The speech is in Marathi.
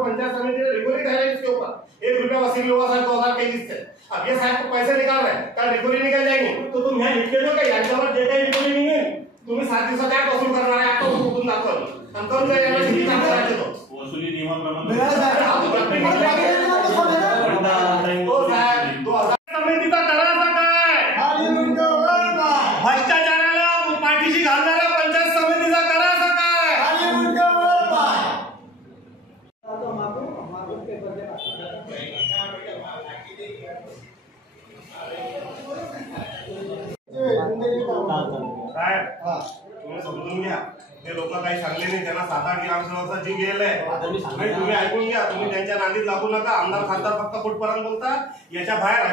पंचायत समिति ने रिकवरी कराई इसके ऊपर 1 रुपया वसूल हुआ था 2023 से। अब ये साहब को पैसे निकाल रहे हैं, कल रिकवरी निकल जाएंगे तो तुम यहाँ लिख के दो कि यांच्यावर जे काही रिकवरी नहीं है तुम्ही 7 दिवसात काय वसूल करणार आहे आता उठून दाखवा हम करून काय याला किती काम करायचे तो वसुली नियमाप्रमाणे समितीचा तरासा काय भ्रष्टाचाराला पाठीशी घालणारा पंचायत समितीचा तरासा काय साहेब तुम्ही समजून घ्या ते लोक काही सांगले नाही त्यांना 7-8 ग्रामसेवकाचा जीव गेलाय तुम्ही ऐकून घ्या तुम्ही त्यांच्या नांदीत लागू नका आमदार खासदार फक्त कुठपर्यंत बोलता याच्या बाहेर